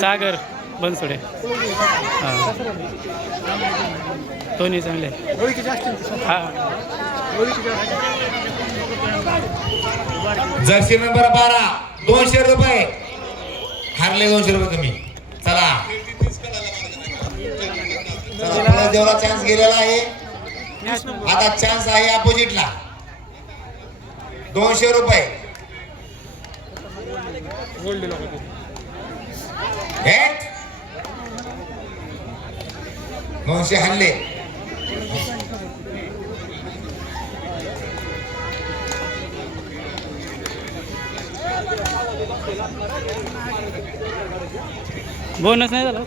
सागर बनसोडे हां दोन्ही चांगले हां. जर्सी नंबर 12 200 रुपये हारले 200 रुपये तुम्ही. चला चला देवला चान्स गेलेला आहे. आता चान्स आहे अपोजिटला 200 रुपये. एक 200 हल्ले. बोनस नाही झाला.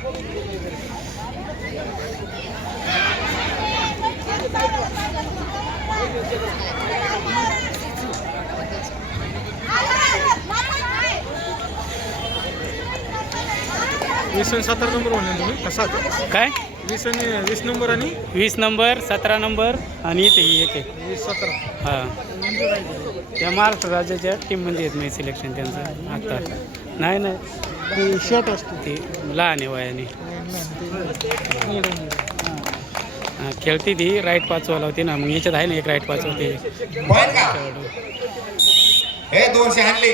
वीस 17 नंबर म्हणले तुम्ही कसा काय 20 नंबर आणि 20 नंबर 17 नंबर आणि इथे एक आहे 20 17. हां. त्या महाराष्ट्र राज्याच्या टीममध्ये येत नाही सिलेक्शन त्यांचं आत्ता. नाही नाही शर्ट असतो ती लहान आहे वयाने. हां खेळती ती राईट पाचवाला होती ना. मग याच्यात आहे ना एक राईट पाच होते. हे 200 हल्ले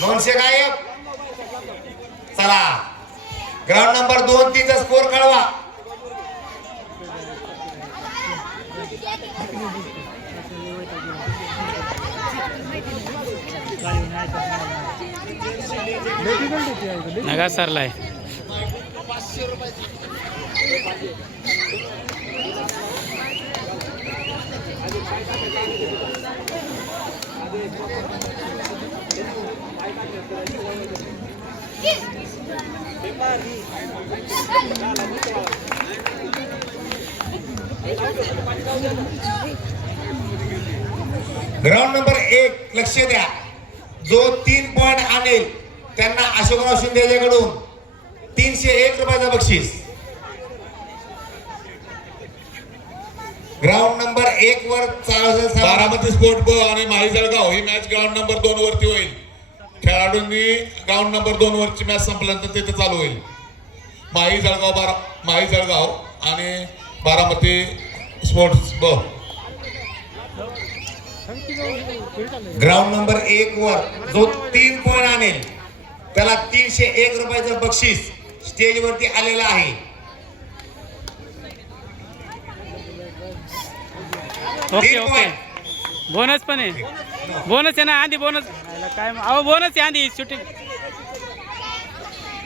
200 गायब. चला ग्राउंड नंबर 2-3 चा स्कोर कळवा. नगा सरलाय. ग्राउंड नंबर 1 लक्ष द्या. जो 3 पॉइंट आणेल त्यांना अशोकराव शिंदे याच्याकडून 301 रुपयाचं बक्षीस. ग्राउंड नंबर 1 वर बारामती स्पोर्ट ब आणि माही जळगाव ही मॅच ग्राउंड नंबर 2 वरती होईल. खेळाडूंनी ग्राउंड नंबर 2 वरची मॅच संपल्यानंतर तिथे चालू होईल. माही जळगाव आणि बारामती स्पोर्ट्स ब. ग्राउंड नंबर 1 वर जो 3 पॉइंट आणेल त्याला 301 रुपयाचं बक्षीस स्टेज वरती आलेलं आहे. Okay okay. बोनस पण आहे. बोनस आहे ना आधी बोनस काय अहो बोनस आहे आधी शूटिंग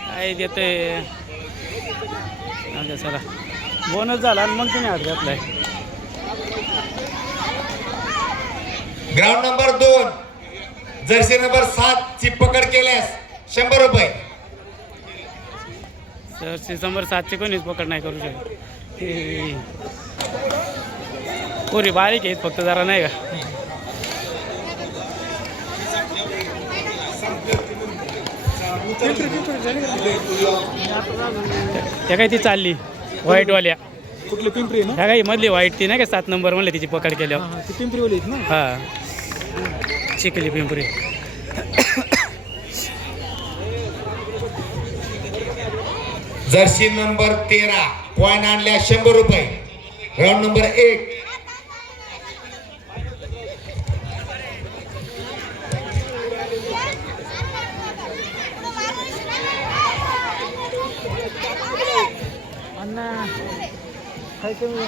काय देते. चला बोनस झाला आणि मग तुम्ही हात घातलाय. ग्राउंड नंबर 2 जर्सी नंबर 7 ची पकड केल्यास 100 रुपये. जर्सी नंबर 7 ची कोणीच पकड नाही करू शकत. पुरी बारीक आहेत फक्त जरा नाही का. त्या काय ती चालली व्हाईटवाल्या कुठली पिंपरी ना ह्या काही मधली व्हाईट ती नाही का 7 नंबर म्हणले तिची पकड केल्यावर. ती पिंपरीवाली आहेत ना. हां Chikhli Pimpri. Jersey number 13 point आणल्या 100 रुपये. ग्राउंड नंबर 1 अण्णा काय कमी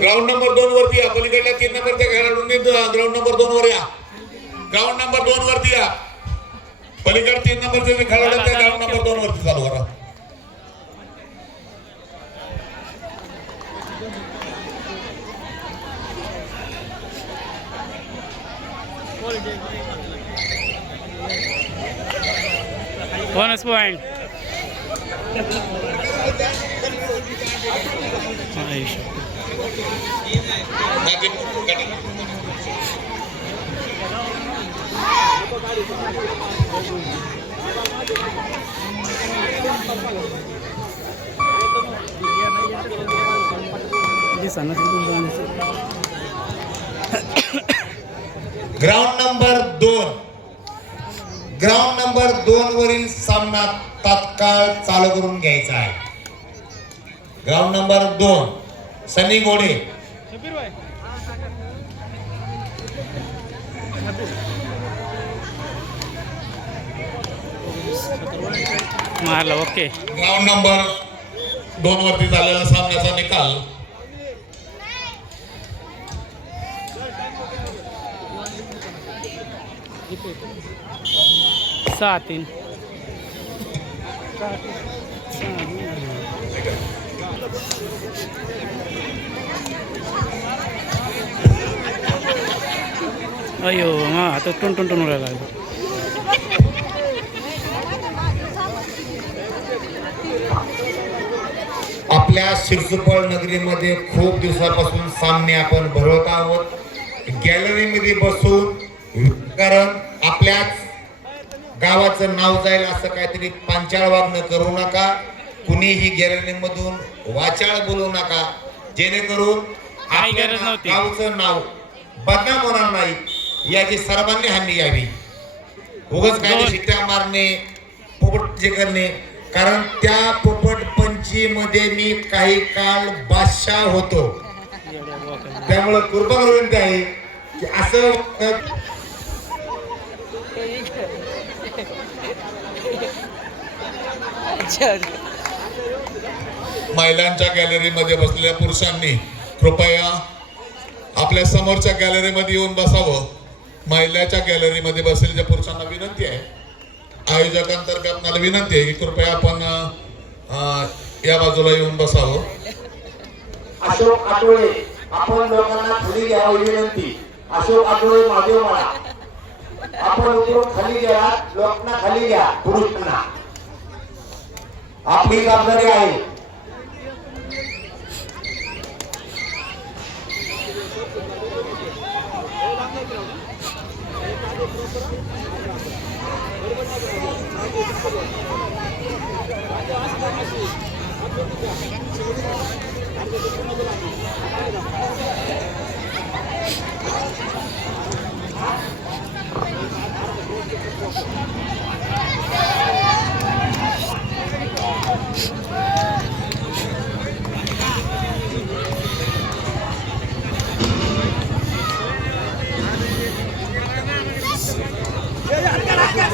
ग्राउंड नंबर 2 वरती या. पलीकडल्या 3 नंबरच्या खेळाडूंनी ग्राउंड नंबर 2 वर या. ग्राउंड नंबर 2 वरती या. पलीकडे 3 नंबरचे जे खेळाडू आहेत ते ग्राउंड नंबर 2 वरती चालू करा. Bonus point. Ground number 2. Ground number 2 वरील सामना तात्काळ चालू करून घ्यायचा आहे. ग्राउंड नंबर 2 सनी घोडे. मारला. ओके. ग्राउंड नंबर 2 वरती झालेला सामन्याचा निकाल 6-3. अयो हा आता टुन राहिला. आपल्या शिरसुपळ नगरीमध्ये खूप दिवसापासून सामने आपण भरवत आहोत. गॅलरीमध्ये बसून कारण आपल्याच गावाचं नाव जाईल असं काहीतरी पांचाळ वागणं करू नका. कुणीही गॅलरीमधून वाचाळ बोलू नका, जेणेकरून आपल्या गावचं नाव बदनाम होणार नाही याची सर्वांनी हमी यावी. उगाच काही शिट्ट्या मारणे, पोपट जे करणे, कारण त्या पोपट पंचीमध्ये मी काही काळ बादशाह होतो. त्यामुळे कृपा विनंती आहे की असं महिलांच्या गॅलरीमध्ये बसलेल्या पुरुषांनी कृपया आपल्या समोरच्या गॅलरीमध्ये येऊन बसावं. महिलाच्या गॅलरीमध्ये बसलेल्या पुरुषांना विनंती आहे, आयोजकांतर्फे आपल्याला विनंती आहे की कृपया आपण या बाजूला येऊन बसावं. अशोक आठवले, आपण लोकांना खाली घ्यावी विनंती. अशोक आठवले मागे वळा. आपण उतरून खाली घ्या, लोकांना खाली घ्या, पुरुषांना. आपली जबाबदारी आहे.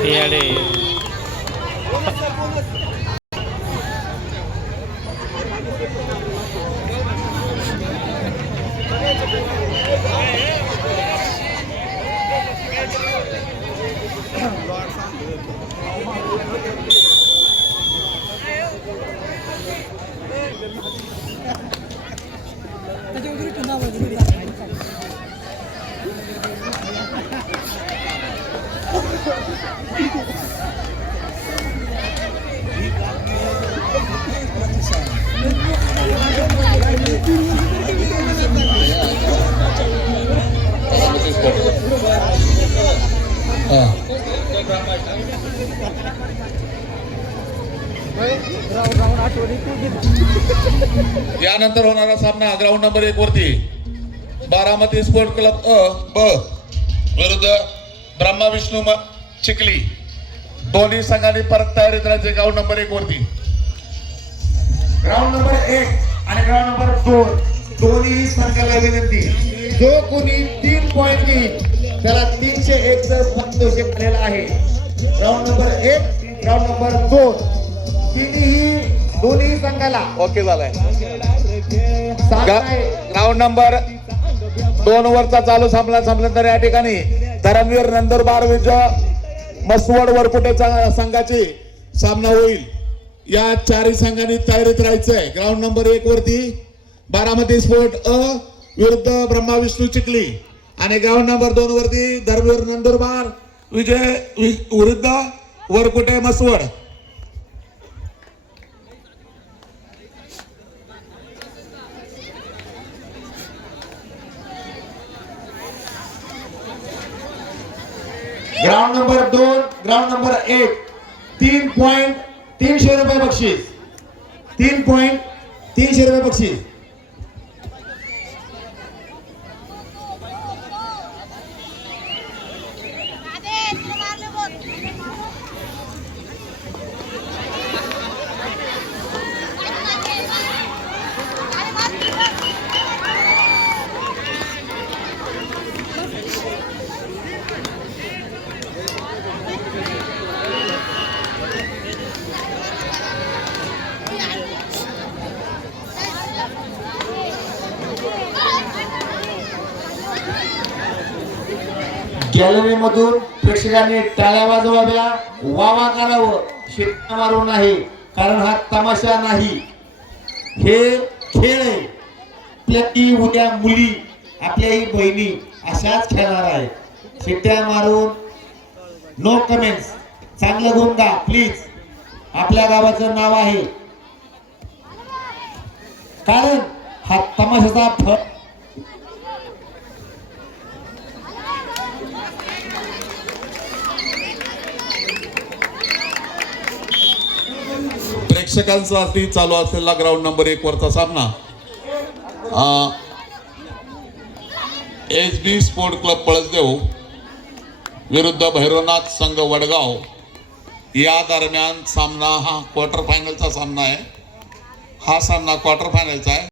येडे. यानंतर होणारा सामना ग्राउंड नंबर 1 वरती बारामती स्पोर्ट क्लब ब विरुद्ध ब्रह्मा विष्णू चिखली. दोन्ही संघांनी परत तयारीत राहायचे. ग्राउंड नंबर 1 वरती ग्राउंड नंबर 1 आणि ग्राउंड नंबर 2 दोन्ही संघाला विनंती, जो कोणी 3 पॉइंट घेईल त्याला 301 चा पारितोषिक मिळालेला आहे. ग्राउंड नंबर 1 ग्राउंड नंबर 2 दोन्ही संघाला ओके झालाय. ग्राउंड नंबर 2 वरचा चालू संपल्यानंतर या ठिकाणी धर्मवीर नंदुरबार विरुद्ध मसवड वरकुटेचा संघाची सामना होईल. या चारही संघांनी तयारीत राहायचंय. ग्राउंड नंबर 1 वरती बारामती स्पोर्ट अ विरुद्ध ब्रह्मा विष्णू चिखली आणि ग्राउंड नंबर 2 वरती धर्मवीर नंदुरबार विरुद्ध Varkute Mhaswad. Ground number 2 ground number 1 3.300 रुपये बक्षीस. 3.300 रुपये बक्षीस. गॅलरी मधून प्रेक्षकांनी टाळ्या वाजवाव्या, वावा करावं, शिट्ट्या मारू नाही, कारण हा तमाशा नाही, हे खेळ आहे. आपल्याही उद्या मुली आपल्याही बहिणी अशाच खेळणार आहे. शिट्ट्या मारून नो कमेंट्स. चांगलं गुण गा प्लीज. आपल्या गावाचं नाव आहे, कारण हा तमाशाचा फळ. प्रेक्षकांसाठी चालू असलेला ग्राउंड नंबर 1 वरचा सामना SB स्पोर्ट क्लब पळसदेव विरुद्ध भैरवनाथ संघ वडगाव या दरम्यान सामना हा क्वार्टर फायनलचा सामना आहे. हा सामना क्वार्टर फायनलचा आहे.